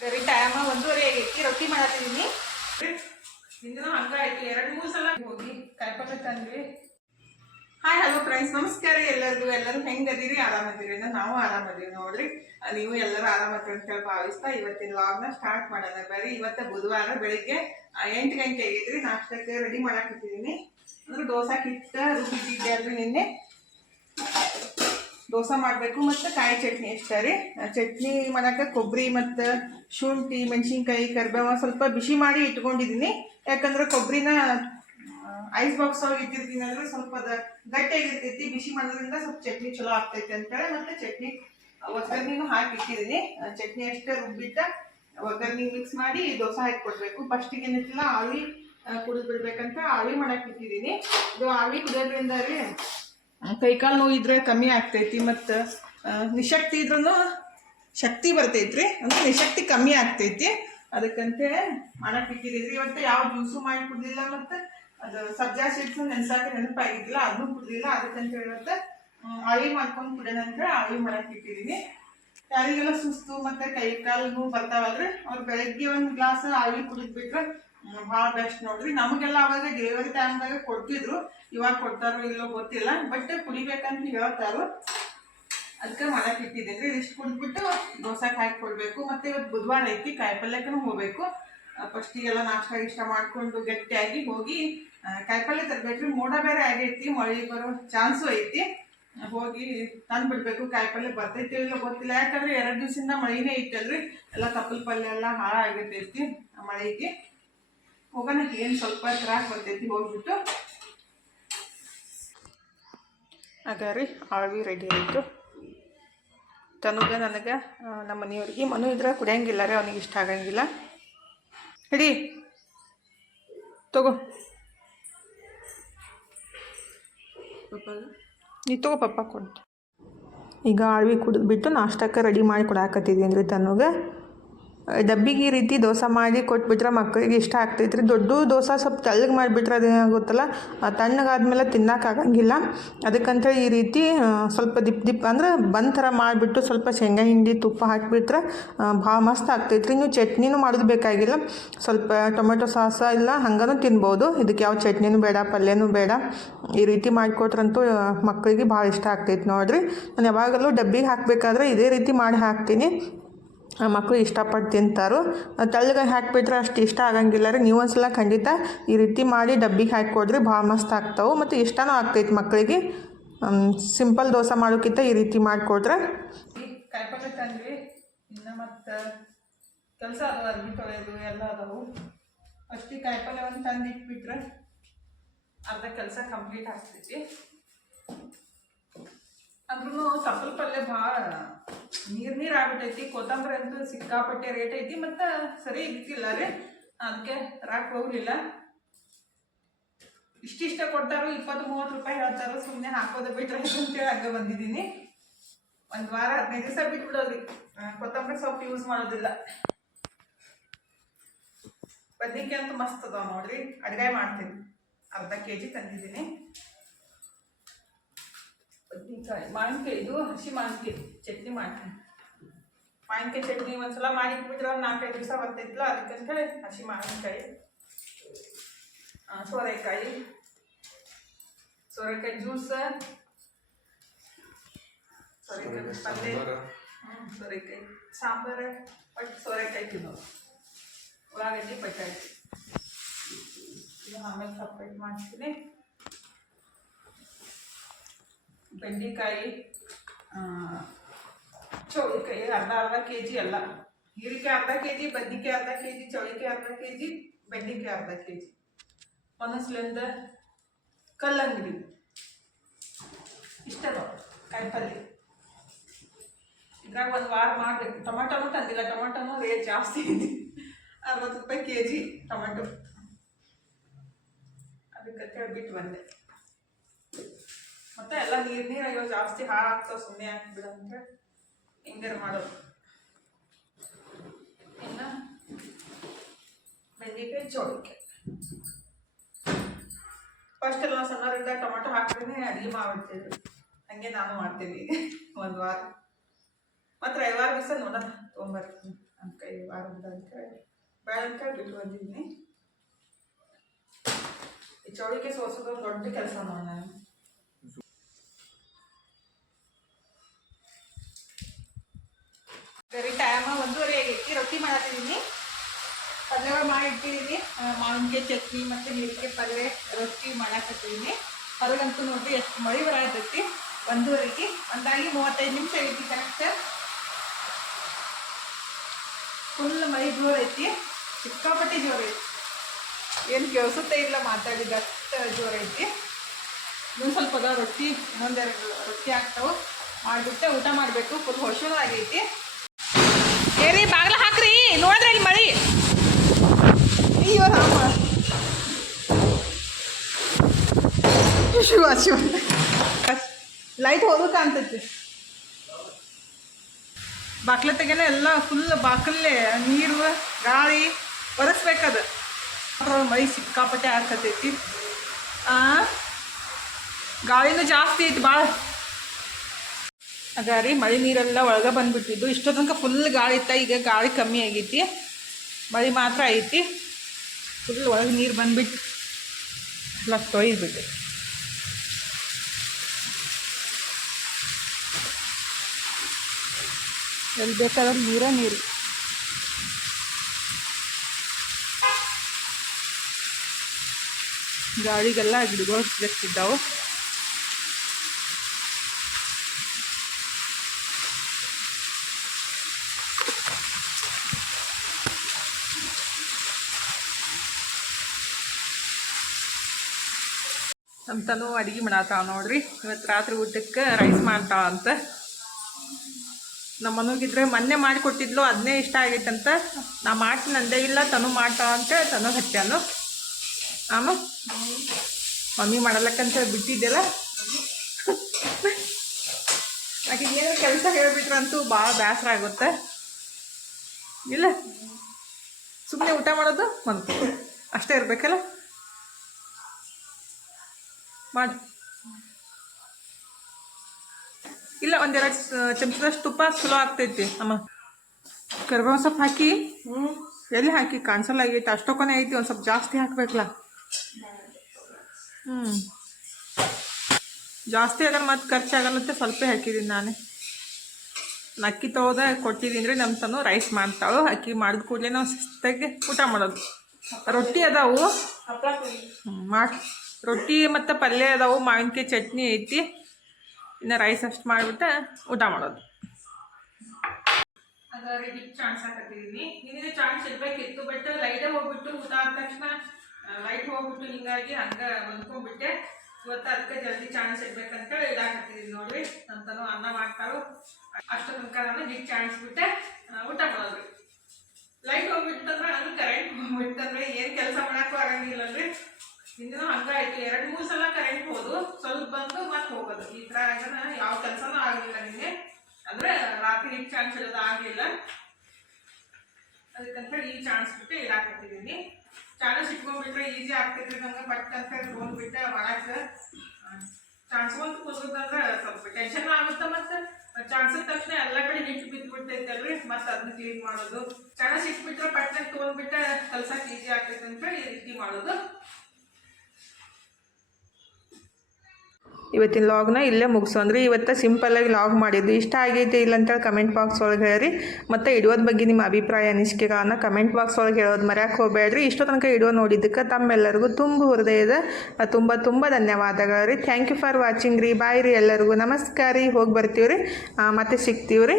ಸರಿ ಟೈಮ್ ಒಂದೂವರೆ ಆಗೈತಿ ರೊಟ್ಟಿ ಮಾಡತ್ತಿದ್ದೀನಿ ಹಿಂದಿನ ಹಂಗಾಯ್ತು ಎರಡ್ ಮೂರ್ ಸಲ ಹೋಗಿ ಕಾಯಿಪಲ್ಲೆ ತಂದ್ವಿ. ಹಾಯ್ ಹಲೋ ಫ್ರೆಂಡ್ಸ್ ನಮಸ್ಕಾರ ಎಲ್ಲರಿಗೂ. ಎಲ್ಲರೂ ಹೆಂಗದಿರಿ ಆರಾಮದಿರಿ ನಾವು ಆರಾಮದಿವಿ ನೋಡ್ರಿ. ನೀವು ಎಲ್ಲರೂ ಆರಾಮದಿರಿ ಅಂತ ಹೇಳಿ ಭಾವಿಸ್ತಾ ಇವತ್ತಿನ ನ ಸ್ಟಾರ್ಟ್ ಮಾಡೋಣ. ಬರೀ ಇವತ್ತ ಬುಧವಾರ ಬೆಳಿಗ್ಗೆ ಎಂಟು ಗಂಟೆ ಆಗೈತ್ರಿ ನಾಷ್ಟಕ್ಕೆ ರೆಡಿ ಮಾಡಾಕಿದ್ದೀನಿ ಅಂದ್ರೆ ದೋಸೆ, ಕಿತ್ತ ರುಬ್ಬಿಟ್ಟಿದ್ದೆ ಅಲ್ರಿ ನಿನ್ನೆ. ದೋಸೆ ಮಾಡಬೇಕು ಮತ್ತು ಕಾಯಿ ಚಟ್ನಿ ಅಷ್ಟೇ ರೀ. ಚಟ್ನಿ ಮಾಡೋಕ್ಕೆ ಕೊಬ್ಬರಿ ಮತ್ತು ಶುಂಠಿ, ಮೆಣಸಿನ್ಕಾಯಿ, ಕರಿಬೇವ ಸ್ವಲ್ಪ ಬಿಸಿ ಮಾಡಿ ಇಟ್ಕೊಂಡಿದ್ದೀನಿ ಯಾಕಂದ್ರೆ ಕೊಬ್ಬರಿನ ಐಸ್ ಬಾಕ್ಸ್ ಒಳಗೆ ಇಟ್ಟಿರ್ತೀನಿ ಅಂದ್ರೆ ಸ್ವಲ್ಪ ಅದು ಗಟ್ಟಿಯಾಗಿರ್ತೈತಿ, ಬಿಸಿ ಮಾಡೋದ್ರಿಂದ ಸ್ವಲ್ಪ ಚಟ್ನಿ ಚಲೋ ಆಗ್ತೈತಿ ಅಂತೇಳಿ ಮತ್ತು ಚಟ್ನಿ ಒಗ್ಗರ್ಣಿನೂ ಹಾಕಿ ಇಟ್ಟಿದ್ದೀನಿ ಚಟ್ನಿ ಅಷ್ಟೇ ರುಬ್ಬಿಟ್ಟು ಒಗ್ಗರ್ಣಿ ಮಿಕ್ಸ್ ಮಾಡಿ ದೋಸೆ ಹಾಕಿ ಕೊಡಬೇಕು. ಫಸ್ಟಿಗೆ ಏನಿತ್ತಲ್ಲ ಆವಿ ಕುಡಿದು ಬಿಡ್ಬೇಕಂತ ಆವಿ ಮಾಡಕ್ಕೆ ಇಟ್ಟಿದ್ದೀನಿ ಇದು ಆವಿ ಕುಡಿಯೋದ್ರಿಂದ ರೀ ಕೈಕಾಲು ನೋವು ಇದ್ರೆ ಕಮ್ಮಿ ಆಗ್ತೈತಿ ಮತ್ತು ನಿಶಕ್ತಿ ಇದ್ರೂ ಶಕ್ತಿ ಬರ್ತೈತ್ರಿ, ಅಂದ್ರೆ ನಿಶಕ್ತಿ ಕಮ್ಮಿ ಆಗ್ತೈತಿ. ಅದಕ್ಕಂತೆ ಮಾಡಕ್ಕೆ ಇಟ್ಟಿದ್ದೀರಿ ಇವತ್ತು ಯಾವ ಜ್ಯೂಸು ಮಾಡಿ ಕುಡ್ದಿಲ್ಲ ಮತ್ತು, ಅದು ಸಬ್ಜಾ ಸೀಡ್ಸ್ ನೆನ್ಸಾಕ ನೆನಪಾಗಿದ್ದಿಲ್ಲ, ಅದನ್ನು ಕುಡ್ದಿಲ್ಲ ಅದಕ್ಕಂತ ಹೇಳುತ್ತೆ ಆಳಿ ಮಾಡ್ಕೊಂಡು ಕುಡಿಯೋಣ ಅಂತ ಆಳಿ ಇಟ್ಟಿದ್ದೀನಿ ಯಾರಿಗೆಲ್ಲ ಸುಸ್ತು ಮತ್ತೆ ಕೈ ಕಾಲು ನೋವು ಬರ್ತಾವಲ್ರಿ, ಅವ್ರು ಬೆಳಗ್ಗೆ ಒಂದು ಗ್ಲಾಸ್ ಆಳಿ ಕುಡಿದ್ಬಿಟ್ರೆ ಭಾಳ ಬೆಸ್ಟ್ ನೋಡ್ರಿ. ನಮಗೆಲ್ಲ ಅವಾಗ ಡೆಲಿವರಿ ಟೈಮ್ದಾಗ ಕೊಡ್ತಿದ್ರು. ಇವಾಗ ಕೊಡ್ತಾರೋ ಇಲ್ಲೋ ಗೊತ್ತಿಲ್ಲ. ಬಟ್ ಕುಡಿಬೇಕಂತ ಹೇಳ್ತಾರು. ಅದಕ್ಕೆ ಮಾಡಕ್ಕೆ ಇಟ್ಟಿದ್ದೀನಿ ಇಷ್ಟು ಕುಡಿದ್ಬಿಟ್ಟು ದೋಸೆಗೆ ಹಾಕಿ ಕೊಡಬೇಕು. ಮತ್ತೆ ಇವತ್ತು ಬುಧವಾರ ಐತಿ ಕಾಯಿಪಲ್ಯಕ್ಕೂ ಹೋಗ್ಬೇಕು. ಫಸ್ಟಿಗೆಲ್ಲ ನಾಷ್ಟ ಇಷ್ಟ ಮಾಡಿಕೊಂಡು ಗಟ್ಟಿಯಾಗಿ ಹೋಗಿ ಆ, ಕಾಯಿಪಲ್ಯ ತರಬೇಕ್ರಿ. ಮೋಡ ಬೇರೆ ಆಗೈತಿ ಮಳೆ ಬರೋ ಚಾನ್ಸು ಐತಿ. ಹೋಗಿ ತಂದು ಬಿಡಬೇಕು ಕಾಯಿಪಲ್ಯ ಬರ್ತೈತಿ ಇಲ್ಲ ಗೊತ್ತಿಲ್ಲ. ಯಾಕಂದ್ರೆ ಎರಡು ದಿವಸದಿಂದ ಮಳೆನೇ ಇತ್ತಲ್ರಿ ಎಲ್ಲ ತಪ್ಪಲ್ ಪಲ್ಯ ಎಲ್ಲ ಹಾಳಾಗಿರ್ತೈತಿ ಮಳೆಗೆ. ಹೋಗೋಣ ಏನು ಸ್ವಲ್ಪ ತ್ರಾಕ್ ಬರ್ತೈತಿ ಹೋಗ್ಬಿಟ್ಟು. ಆಗ ರೀ, ಆಳ್ವಿ ರೆಡಿ ಆಯಿತು. ತನುಗೆ ನನಗೆ ನಮ್ಮ ಮನೆಯವ್ರಿಗೆ ಮನು ಇದ್ರೆ ಕುಡಿಯಂಗಿಲ್ಲ ರೀ, ಅವನಿಗೆ ಇಷ್ಟ ಆಗಂಗಿಲ್ಲ. ಹಿಡಿ ತಗೋ. ನೀ ತಗೋ ಪಪ್ಪ ಕೊಡ್ತು ಈಗ ಆಳ್ವಿ ಕುಡಿದ್ಬಿಟ್ಟು ನಾಷ್ಟಕ್ಕೆ ರೆಡಿ ಮಾಡಿ ಕೊಡಾಕತ್ತಿದ್ದೀನಿ ರೀ ತನುಗೆ. ಡಬ್ಬಿಗೆ ಈ ರೀತಿ ದೋಸೆ ಮಾಡಿ ಕೊಟ್ಬಿಟ್ರೆ ಮಕ್ಕಳಿಗೆ ಇಷ್ಟ ಆಗ್ತೈತ್ರಿ. ದೊಡ್ಡ ದೋಸೆ ಸ್ವಲ್ಪ ತೆಳ್ಳಗೆ ಮಾಡಿಬಿಟ್ರೆ ಅದೇನಾಗುತ್ತಲ್ಲ ತಣ್ಣಗಾದ್ಮೇಲೆ ತಿನ್ನೋಕ್ಕಾಗಂಗಿಲ್ಲ ಅದಕ್ಕಂತೇಳಿ ಈ ರೀತಿ ಸ್ವಲ್ಪ ದಿಪ್ ದಿಪ್ ಅಂದ್ರೆ ಬಂದ ಥರ ಮಾಡಿಬಿಟ್ಟು ಸ್ವಲ್ಪ ಶೇಂಗಾ ಹಿಂಡಿ, ತುಪ್ಪ ಹಾಕಿಬಿಟ್ರೆ ಭಾಳ ಮಸ್ತ್ ಆಗ್ತೈತ್ರಿ. ನೀವು ಚಟ್ನಿನೂ ಮಾಡೋದು ಬೇಕಾಗಿಲ್ಲ. ಸ್ವಲ್ಪ ಟೊಮೆಟೊ ಸಾಸ ಇಲ್ಲ, ಹಂಗನೂ ತಿನ್ಬೋದು. ಇದಕ್ಕೆ ಯಾವ ಚಟ್ನಿನೂ ಬೇಡ, ಪಲ್ಯನೂ ಬೇಡ. ಈ ರೀತಿ ಮಾಡಿಕೊಟ್ರಂತೂ ಮಕ್ಕಳಿಗೆ ಭಾಳ ಇಷ್ಟ ಆಗ್ತೈತೆ ನೋಡಿರಿ. ನಾನು ಯಾವಾಗಲೂ ಡಬ್ಬಿಗೆ ಹಾಕಬೇಕಾದ್ರೆ ಇದೇ ರೀತಿ ಮಾಡಿ ಹಾಕ್ತೀನಿ. ಮಕ್ಕಳು ಇಷ್ಟಪಟ್ಟು ತಿಂತಾರೋ. ತಳ್ಳಗೆ ಹಾಕಿಬಿಟ್ರೆ ಅಷ್ಟು ಇಷ್ಟ ಆಗಂಗಿಲ್ಲ ರೀ. ನೀವು ಒಂದ್ಸಲ ಖಂಡಿತ ಈ ರೀತಿ ಮಾಡಿ ಡಬ್ಬಿಗೆ ಹಾಕಿಕೊಡ್ರಿ, ಭಾಳ ಮಸ್ತ್ ಆಗ್ತಾವೆ. ಮತ್ತು ಇಷ್ಟನೂ ಆಗ್ತೈತೆ ಮಕ್ಕಳಿಗೆ ಸಿಂಪಲ್ ದೋಸೆ ಮಾಡೋಕ್ಕಿಂತ ಈ ರೀತಿ ಮಾಡಿಕೊಡ್ರೆ. ಕಾಯಿಪಲ್ಲೆ ತಂದ್ವಿ. ಇನ್ನು ಮತ್ತು ಕೆಲಸ ಅದಾವ, ಅರ್ಬಿ ತೊಳೆಯೋದು ಎಲ್ಲ ಅದಾವು. ಅಷ್ಟೇ ಕಾಯಿಪಲ್ಲೆ ಒಂದು ತಂದು ಇಟ್ಬಿಟ್ರೆ ಅರ್ಧ ಕೆಲಸ ಕಂಪ್ಲೀಟ್ ಆಗ್ತೈತಿ. ಅಂದ್ರೂ ತಪ್ಪಲ ಪಲ್ಯ ಭಾಳ ನೀರು ನೀರ್ ಆಗ್ಬಿಟ್ಟೈತಿ, ಕೊತ್ತಂಬರಿ ಅಂತೂ ಸಿಕ್ಕಾಪಟ್ಟೆ ರೇಟ್ ಐತಿ, ಮತ್ತು ಸರಿ ಇದ್ದಿಲ್ಲ ರೀ. ಅದಕ್ಕೆ ರಾಕ್ ಹೋಗ್ಲಿಲ್ಲ. ಇಷ್ಟಿಷ್ಟ ಕೊಡ್ತಾರೋ ಇಪ್ಪತ್ತು ಮೂವತ್ತು ರೂಪಾಯಿ ಹೇಳ್ತಾರೋ ಸುಮ್ಮನೆ ಹಾಕೋದು ಬಿಟ್ರೆ ಅಂತ ಹಂಗೆ ಬಂದಿದ್ದೀನಿ. ಒಂದು ವಾರ ಹದಿನೈದು ದಿವಸ ಬಿಟ್ಬಿಡೋದ್ರಿ ಕೊತ್ತಂಬರಿ ಸೊಪ್ಪು ಯೂಸ್ ಮಾಡೋದಿಲ್ಲ. ಬದ್ನಿಕಾಯಿ ಅಂತೂ ಮಸ್ತ್ ಅದಾವ ನೋಡ್ರಿ. ಅಡುಗೆ ಮಾಡ್ತೀನಿ. ಅರ್ಧ ಕೆ ಜಿ ತಂದಿದ್ದೀನಿ. ಬದ್ನಿಕಾಯಿ ಮಾವಿನಕಾಯಿ ಇದು ಹಸಿ ಮಾವಿನಕಾಯಿ ಚಟ್ನಿ ಮಾಡ್ತೀನಿ ಮಾವಿನಕಾಯಿ ಚಟ್ನಿ ಒಂದ್ಸಲ ಮಾಡಿಟ್ಬಿಟ್ರೆ ಒಂದು ನಾಲ್ಕೈದು ದಿವಸ ಬರ್ತೈತಿಲ್ಲ ಅದಕ್ಕಂತ ಹಸಿ ಮಾವಿನಕಾಯಿ ಆ, ಸೋರೆಕಾಯಿ ಸೋರೆಕಾಯಿ ಜ್ಯೂಸ್ ಸೋರೆಕಾಯಿ ಪಲ್ಯ ಹ್ಞೂ ಸೋರೆಕಾಯಿ ಸಾಂಬಾರು ಒಟ್ಟು ಸೋರೆಕಾಯಿ ತಿನ್ನೋದು ಉಳ್ಳಾಗಡ್ಡಿ ಬಟಾಣಿ ಇದು ಆಮೇಲೆ ಸಪ್ರೇಟ್ ಮಾಡ್ತೀನಿ ಬೆಂಡೆಕಾಯಿ ಚೌಳಿಕಾಯಿ, ಅರ್ಧ ಅರ್ಧ ಕೆ ಜಿ ಅಲ್ಲ. ಹೀರಿಕಾಯಿ ಅರ್ಧ ಕೆ ಜಿ ಬದ್ನಿಕಾಯಿ ಅರ್ಧ ಕೆ ಜಿ ಚೌಳಿಕಾಯಿ ಅರ್ಧ ಕೆ ಜಿ ಬೆಂಡೆಕಾಯಿ ಅರ್ಧ ಕೆ ಜಿ ಒಂದೊಂದ್ಸಲಿಂದ ಕಲ್ಲಂಗಡಿ. ಇಷ್ಟ ಕಾಯಿಪಲ್ಲೆ. ಇದ್ರಾಗ ಒಂದು ವಾರ ಮಾಡಬೇಕು. ಟೊಮೆಟೊನೂ ತಂದಿಲ್ಲ. ಟೊಮೆಟೊನೂ ರೇಟ್ ಜಾಸ್ತಿ ಇದೆ ಅರವತ್ತು ರೂಪಾಯಿ ಕೆ ಜಿ ಟೊಮೆಟೊ. ಅದಕ್ಕೆ ಕೇಳಿಬಿಟ್ಟು ಬಂದೆ. ಮತ್ತೆ ಎಲ್ಲ ನೀರ್ ನೀರು ಅಯ್ಯೋ ಜಾಸ್ತಿ ಹಾಳಾಗ್ತಾವ ಸುಮ್ಮನೆ ಹಾಕ್ಬಿಡ ಅಂತ ಹಿಂಗಾರ ಮಾಡೋದು? ಇನ್ನ ಬೆಂಡೆಕಾಯಿ ಚೌಳಿಕೆ ಫಸ್ಟ್ ಎಲ್ಲ ಸಣ್ಣವರಿಂದ ಟೊಮೆಟೊ ಹಾಕಿದ್ರೆ ಅಡಿಗೆ ಮಾಡ್ಬಿಡ್ತಿದ್ರು ಹಂಗೆ ನಾನು ಮಾಡ್ತೀನಿ. ಒಂದು ವಾರ. ಮತ್ತೆ ರವಿವಾರ ದಿವಸ ನೋಡೋಣ ತೊಗೊಂಬರ್ತೀನಿ. ನನ್ನ ಕೈ ವಾರ ಅಂತೇಳಿ ಬಿಟ್ಟು ಬಂದಿದ್ದೀನಿ. ಈ ಚೌಳಿಕೆ ಸೋಸೋದು ಒಂದು ದೊಡ್ಡ ಕೆಲಸ ಮಾಡೋಣ. ನಾನು ಸರಿ ಟೈಮ ಒಂದೂವರೆ ಆಗೈತಿ ರೊಟ್ಟಿ ಮಾಡತ್ತಿದ್ದೀನಿ ಮಾಡಿ ಇಟ್ಟಿದ್ದೀನಿ ಮಾವಿನಕಾಯಿ ಚಟ್ನಿ ಮತ್ತು ಮಿಲ್ಕೆ ಪಲ್ಯ ರೊಟ್ಟಿ ಮಾಡಾಕತ್ತಿದ್ದೀನಿ ಹೊರಗಂತೂ ನೋಡಿ ಎಷ್ಟು ಮಳೆ ಬರತೈತಿ. ಒಂದೂವರೆಗೆ ಒಂದಾಗಿ ಮೂವತ್ತೈದು ನಿಮಿಷ ಐತಿ ಕರೆಕ್ಟ್. ಫುಲ್ ಮಳೆ ಐತಿ. ಸಿಕ್ಕಾಪಟ್ಟಿ ಜೋರ್ ಐತಿ. ಏನು ಕೇಳಿಸುತ್ತೆ ಇಲ್ಲ ಮಾತಾಡಿದ ಅಷ್ಟು ಜೋರ್ ಐತಿ. ಇನ್ನೊಂದು ಸ್ವಲ್ಪ ರೊಟ್ಟಿ ಇನ್ನೊಂದೆರಡು ರೊಟ್ಟಿ ಆಗ್ತಾವೆ. ಮಾಡಿಬಿಟ್ಟೆ ಊಟ ಮಾಡಬೇಕು. ಫುಲ್ ಹೊಶೋದಾಗೈತಿ ಏರಿ ಬಾಗ್ಲ ಹಾಕ್ರಿ. ನೋಡಿದ್ರೆ ಇಲ್ಲಿ ಮಳಿ. ಅಯ್ಯೋ, ರಾಮ. ಶಿವ ಶಿವ. ಲೈಟ್ ಹೋದ ಕಾಣ್ತೈತಿ. ಬಾಕ್ಲ ತೆಗೆನ ಎಲ್ಲ ಫುಲ್ ಬಾಕಲ್ಲೇ ನೀರು, ಗಾಳಿ ಒರೆಸ್ಬೇಕದು. ಮೈ ಸಿಕ್ಕಾಪಟ್ಟೆ ಆಗ್ತೈತಿ. ಆ? ಗಾಳಿನೂ ಜಾಸ್ತಿ ಐತಿ ಭಾಳ ಅದ ರೀ ಮಳೆ ನೀರೆಲ್ಲ ಒಳಗೆ ಬಂದುಬಿಟ್ಟಿದ್ದು. ಇಷ್ಟೋ ತನಕ ಫುಲ್ ಗಾಳಿ ಇತ್ತ, ಈಗ ಗಾಳಿ ಕಮ್ಮಿ ಆಗೈತಿ. ಮಳೆ ಮಾತ್ರ ಐತಿ. ಫುಲ್ ಒಳಗೆ ನೀರು ಬಂದುಬಿಟ್ಟು ಎಲ್ಲ ತೊಯ್ದುಬಿಟ್ಟು. ಎಲ್ಲಿ ಬೇಕಾದ್ರೆ ನೀರೇ ನೀರು. ಗಾಳಿಗೆಲ್ಲ ಗಿಡಗಳು ಸಿಗ್ತಿದ್ದಾವೆ ತನು ಅಡುಗೆ ಮಾಡತ್ತಾವ ನೋಡ್ರಿ. ಇವತ್ತು ರಾತ್ರಿ ಊಟಕ್ಕೆ ರೈಸ್ ಮಾಡ್ತಾವ ಅಂತ. ನಮ್ಮ ಮನಗಿದ್ರೆ ಮೊನ್ನೆ ಮಾಡಿಕೊಟ್ಟಿದ್ಲು ಅದನ್ನೇ ಇಷ್ಟ ಆಗೈತಂತ. ನಾ ಮಾಡ್ತೀನಿ ಅಂದೇ ಇಲ್ಲ, ತನು ಮಾಡ್ತಾವ ಅಂತ ತನು ಹಚ್ಚಾನು ಆಮ, ಮಮ್ಮಿ ಮಾಡಲಕ್ಕಂತ ಬಿಟ್ಟಿದ್ದೆಲ್ಲ. ಆಕೆ ಏನೋ ಕೆಲಸ ಹೇಳ್ಬಿಟ್ರಂತೂ ಭಾಳ ಬೇಸರ ಆಗುತ್ತೆ. ಇಲ್ಲ. ಸುಮ್ಮನೆ ಊಟ ಮಾಡೋದು ಮನ್ಕೊ ಅಷ್ಟೇ ಇರಬೇಕಲ್ಲ. ಮಾಡಿ. ಇಲ್ಲ ಒಂದೆರಡು ಚಮಚದಷ್ಟು ತುಪ್ಪ ಚಲೋ ಆಗ್ತೈತಿ ಅಮ್ಮ. ಕರ್ಬೇವು ಸೊಪ್ಪು ಹಾಕಿ ಎಲ್ಲಿ ಹಾಕಿ? ಕಾಣಿಸಲ್ಲ ಆಗೈತಿ ಅಷ್ಟೊಕ್ಕನೆ ಐತಿ ಒಂದು ಸ್ವಲ್ಪ ಜಾಸ್ತಿ ಹಾಕ್ಬೇಕಲ್ಲ. ಹ್ಞೂ ಜಾಸ್ತಿ ಆಗಲ್ಲ ಮತ್ತೆ ಖರ್ಚಾಗಲ್ಲಂತೆ ಸ್ವಲ್ಪ ಹಾಕಿದ್ದೀನಿ ನಾನೇ. ಅಕ್ಕಿ ತೋದ ಕೊಟ್ಟಿದ್ದೀನಿ ರೀ ನಮ್ಮ ತನು ರೈಸ್ ಮಾಡ್ತಾಳು ಅಕ್ಕಿ ಮಾಡಿದ ಕೂಡಲೇ ನಾವು ಶಿಸ್ತಾಗಿ ಊಟ ಮಾಡೋದು. ರೊಟ್ಟಿ ಅದಾವು. ಹ್ಞೂ ಮಾಡಿ. ರೊಟ್ಟಿ ಮತ್ತು ಪಲ್ಯ ಅದಾವು, ಮಾವಿನಕಾಯಿ ಚಟ್ನಿ ಐತಿ. ಇನ್ನು ರೈಸ್ ಅಷ್ಟು ಮಾಡಿಬಿಟ್ಟು ಊಟ ಮಾಡೋದು. ಅದ ರೀ ಚಾನ್ಸ್ ಹಾಕತ್ತಿದ್ದೀನಿ ನಿನಗೆ ಚಾನ್ಸ್ ಇರಬೇಕಿತ್ತು ಬಟ್ ಲೈಟೇ ಹೋಗ್ಬಿಟ್ಟು ಊಟ ಆದ ತಕ್ಷಣ ಲೈಟ್ ಹೋಗ್ಬಿಟ್ಟು ಹಿಂಗಾಗಿ ಹಂಗೆ ಹೊಂದ್ಕೊಂಡ್ಬಿಟ್ಟೆ. ಇವತ್ತು ಅದಕ್ಕೆ ಜಲ್ದಿ ಚಾನ್ಸ್ ಇರ್ಬೇಕಂತೇಳಿ ಇದಾಕತ್ತಿದ್ದೀನಿ ನೋಡ್ರಿ. ನಂತನೂ ಅನ್ನ ಮಾಡ್ತಾರೋ ಅಷ್ಟು ತನಕ ನಾನು ಹಿಟ್ಟು ಚಾನ್ಸ್ ಬಿಟ್ಟೆ ಊಟ ಮಾಡೋದು. ಲೈಟ್ ಹೋಗ್ಬಿಟ್ಟಂದ್ರೆ ಅದು ಕರೆಂಟ್ ಹೋಗ್ಬಿಟ್ಟಂದ್ರೆ ಏನು ಕೆಲಸ ಮಾಡಕ್ಕೂ ಆಗಂಗಿಲ್ಲಲ್ರಿ. ಹಿಂದಿನೂ ಹಂಗಾಯ್ತು ಎರಡು ಮೂರು ಸಲ ಕರೆಂಟ್ ಹೋದು ಸ್ವಲ್ಪ ಬಂದು ಮತ್ತೆ ಹೋಗೋದು. ಈ ತರ ಯಾವ ಕೆಲಸನೂ ಆಗಲಿಲ್ಲ ನಿಮಗೆ ಅಂದ್ರೆ ರಾತ್ರಿ ಹಿಂಗೆ ಚಾನ್ಸ್ ಇರೋದು ಆಗಲಿಲ್ಲ. ಅದಕ್ಕಂತ ಈ ಚಾನ್ಸ್ ಬಿಟ್ಟು ಇಡಾಕತ್ತಿದ್ದೀನಿ ಚಾನ್ಸ್ ಇಟ್ಕೊಂಡ್ಬಿಟ್ರೆ ಈಸಿ ಆಗ್ತೈತ್ರಿ ನಮ್ಗೆ ಪಟ್ ಅಂತ ತೊಗೊಂಡ್ಬಿಟ್ಟೆ ಮಾಡಕ್ಕೆ. ಚಾನ್ಸ್ ಒಂದು ಕೂದೋದಂದ್ರೆ ಸ್ವಲ್ಪ ಟೆನ್ಷನ್ ಆಗುತ್ತೆ ಮತ್ತೆ. ಚಾನ್ಸ್ ತಕ್ಷಣ ಎಲ್ಲ ಕಡೆ ಹಿಟ್ಟು ಬಿದ್ದು ಬಿಡ್ತೈತಲ್ರಿ ಮತ್ತೆ ಅದನ್ನ ಕ್ಲೀನ್ ಮಾಡೋದು. ಚಾನ್ಸ್ ಇಟ್ಬಿಟ್ರೆ ಪಟ್ನ ತೊಗೊಂಡ್ಬಿಟ್ಟೆ, ಕಲ್ಸಕ್ಕೆ ಈಸಿ ಆಗ್ತೈತೆ ಅಂತ ಈ ರೀತಿ ಮಾಡೋದು. ಇವತ್ತಿನ ಲಾಗ್ನ ಇಲ್ಲೇ ಮುಗಿಸು. ಅಂದರೆ ಇವತ್ತು ಸಿಂಪಲ್ಲಾಗಿ ಲಾಗ್ ಮಾಡಿದ್ದು. ಇಷ್ಟ ಆಗೈತೆ ಇಲ್ಲ ಅಂತೇಳಿ ಕಮೆಂಟ್ ಬಾಕ್ಸ್ ಒಳಗೆ ಹೇಳ್ರಿ ಮತ್ತು ಇಡೋದು ಬಗ್ಗೆ ನಿಮ್ಮ ಅಭಿಪ್ರಾಯ, ಅನಿಸಿಕೆಗಳನ್ನ ಕಮೆಂಟ್ ಬಾಕ್ಸ್ ಒಳಗೆ ಹೇಳೋದು ಮರ್ಯಾಕೆ ಹೋಗಬೇಡ್ರಿ. ಇಷ್ಟೋ ತನಕ ಇಡೋ ನೋಡಿದ್ದಕ್ಕೆ ತಮ್ಮೆಲ್ಲರಿಗೂ ತುಂಬ ಹೃದಯದ ತುಂಬ ತುಂಬ ಧನ್ಯವಾದಗಳು ರೀ. ಥ್ಯಾಂಕ್ ಯು ಫಾರ್ ವಾಚಿಂಗ್ ರೀ. ಬಾಯ್ ರೀ ಎಲ್ಲರಿಗೂ. ನಮಸ್ಕಾರ ರೀ. ಹೋಗಿ ಬರ್ತೀವಿ ರೀ ಮತ್ತೆ ಸಿಗ್ತೀವಿ ರೀ